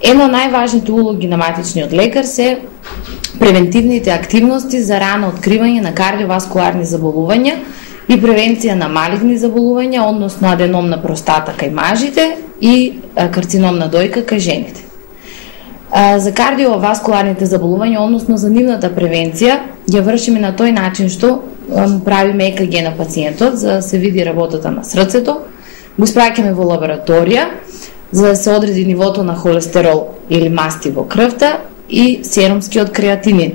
Една од најважните улоги на матичниот лекар се превентивните активности за рано откривање на кардиоваскуларни заболувања и превенција на малигни заболувања, односно аденом на простата кај мажите и карцином на дојка кај жените. За кардиоваскуларните заболувања, односно за нивната превенција, ја вршиме на тој начин што правиме ЕКГ на пациентот за да се види работата на срцето, го спраќаме во лабораторија за да се одреди нивото на холестерол или масти во крвта и серумскиот креатинин.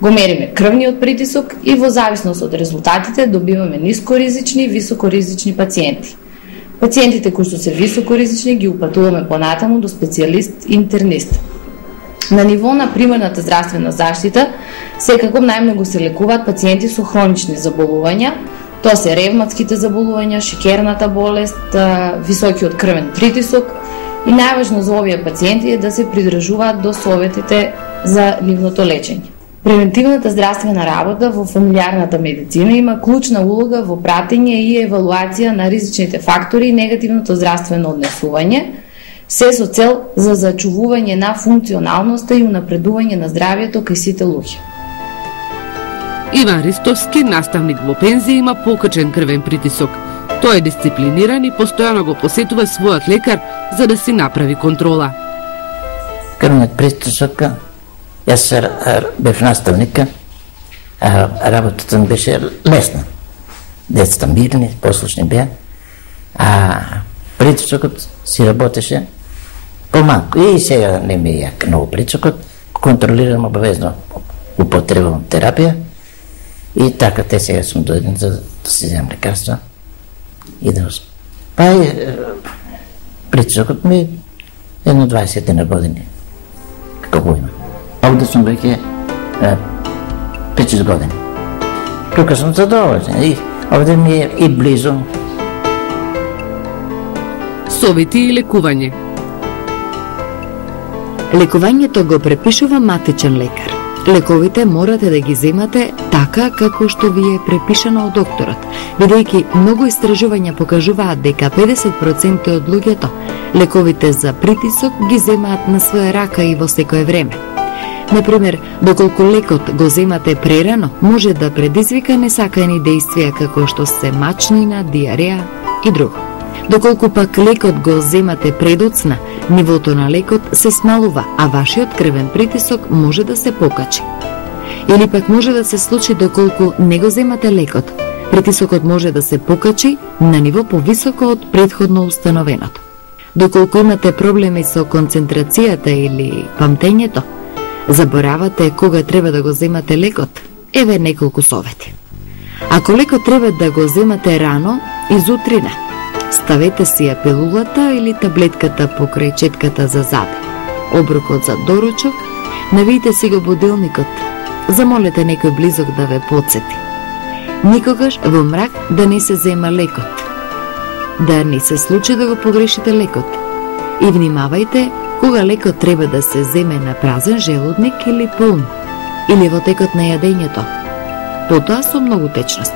Го мериме крвниот притисок и во зависност од резултатите добиваме нискоризични и високоризични пациенти. Пациентите кои што се високоризични ги упатуваме понатаму до специјалист-интернист. На ниво на примарната здравствена заштита секако најмногу се лекуваат пациенти со хронични заболувања. Тоа се ревматските заболувања, шекерната болест, високиот крвен притисок и најважно за овие пациенти е да се придржуваат до советите за нивното лечење. Превентивната здравствена работа во фамилиарната медицина има клучна улога во пратење и евалуација на ризичните фактори и негативното здравствено однесување, се со цел за зачувување на функционалноста и унапредување на здравјето кај сите луѓе. Иван Ристовски, наставник во пензија, има покачен крвен притисок. Тој е дисциплиниран и постојано го посетува својот лекар за да си направи контрола. Крвниот притисок, јас бев наставника, работата ми беше лесна. Децата мирни, послушни беа, а притисокот си работеше помалку. И сега не ми е јак многу притисокот, контролирам обавезно, употребувам терапија и така те сега сум дојден за да си земам лекарства и да па притисокот ми едно 20 на години, како го има. Овде сум веќе 5-6 години. Тука сум задоволен и овде ми е и близо. Совети и лекување. Лекувањето го препишува матичен лекар. Лековите морате да ги земате така како што ви е препишано од докторот, бидејќи многу истражувања покажуваат дека 50% од луѓето лековите за притисок ги земаат на своја рака и во секое време. Например, доколку лекот го земате прерано, може да предизвика несакани дејствија како што се мачнина, диареја и друго. Доколку пак лекот го земате предоцна, нивото на лекот се смалува, а вашиот крвен притисок може да се покачи. Или пак може да се случи доколку не го земате лекот, притисокот може да се покачи на ниво повисоко од претходно установеното. Доколку имате проблеми со концентрацијата или памтењето, заборавате кога треба да го земате лекот, еве неколку совети. Ако лекот треба да го земате рано, изутрина, ставете си ја пилулата или таблетката покрај четката за заби. Оброкот за доручок, навиите си го будилникот, замолете некој близок да ве потсети. Никогаш во мрак да не се зема лекот. Да не се случи да го погрешите лекот. И внимавајте кога лекот треба да се земе на празен желудник или полн, или во текот на јадењето. Потоа со многу течност.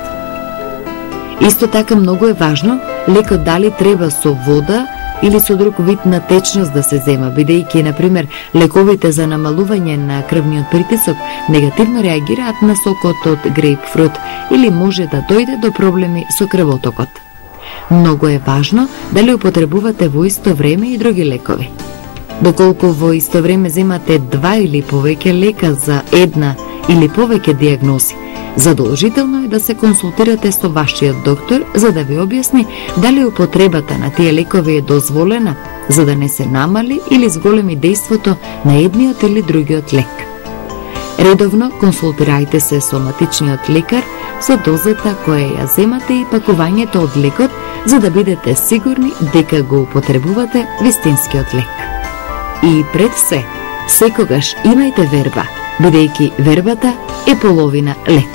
Исто така многу е важно лекот дали треба со вода или со друг вид на течност да се зема, бидејќи, например, лековите за намалување на крвниот притисок негативно реагираат на сокот од грейпфрут или може да дојде до проблеми со крвотокот. Многу е важно дали употребувате во исто време и други лекови. Доколку во исто време земате 2 или повеќе лека за една или повеќе диагнози, задолжително е да се консултирате со вашиот доктор за да ви објасни дали употребата на тие лекови е дозволена за да не се намали или зголеми дејството на едниот или другиот лек. Редовно консултирајте се со матичниот лекар за дозата која ја земате и пакувањето од лекот за да бидете сигурни дека го употребувате вистинскиот лек. И пред се, секогаш имајте верба, бидејќи вербата е половина лек.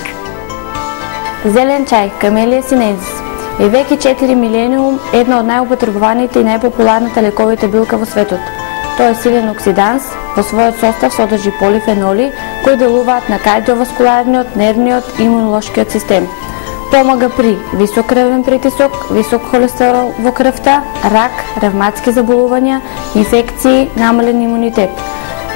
Зелен чај, Камелија синензис, е веќе 4 милениум една од најупотребуваните и најпопуларните лековите билка во светот. Тој е силен оксиданс, во својот состав содржи полифеноли кои делуваат на кардиоваскуларниот, нервниот и имунолошкиот систем. Помага при висок крвен притисок, висок холестерол во крвта, рак, ревматски заболувања, инфекции, намален имунитет.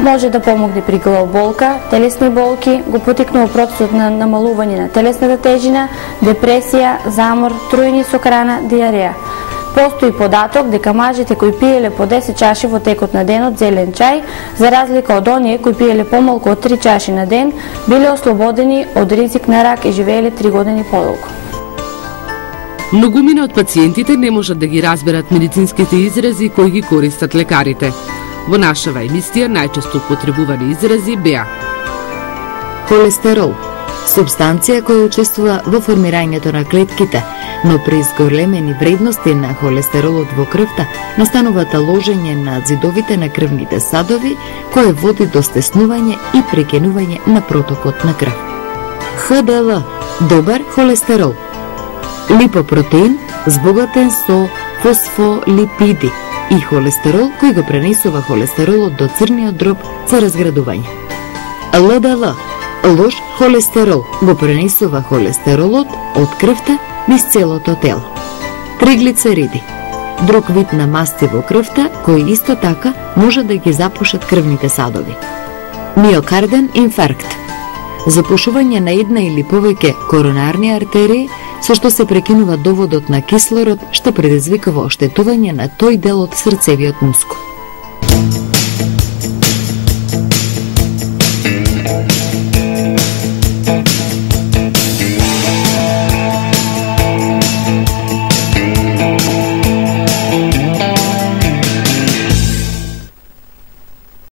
Може да помогне при главоболка, телесни болки, го потикнува процесот на намалување на телесната тежина, депресија, замор, труење со храна, диареја. Постои податок дека мажите кои пиеле по 10 чаши во текот на денот зелен чај, за разлика од оние кои пиеле помалку од 3 чаши на ден, биле ослободени од ризик на рак и живееле 3 години подолго. Многумина од пациентите не можат да ги разберат медицинските изрази кои ги користат лекарите. Во нашава емисија најчесто употребувани изрази беа: холестерол, субстанција која учествува во формирањето на клетките, но при зголемени вредности на холестеролот во крвта настанува таложење на зидовите на крвните садови, кое води до стеснување и прекинување на протокот на крв. ХДЛ, добар холестерол, липопротеин збогатен со фосфолипиди и холестерол кој го пренесува холестеролот до црниот дроб за разградување. ЛДЛ, лош холестерол, го пренесува холестеролот од крвта низ целото тело. Триглицериди, друг вид на масти во крвта кои исто така може да ги запушат крвните садови. Миокарден инфаркт, запушување на една или повеќе коронарни артерии со што се прекинува доводот на кислород, што предизвикува оштетување на тој дел од срцевиот мускул.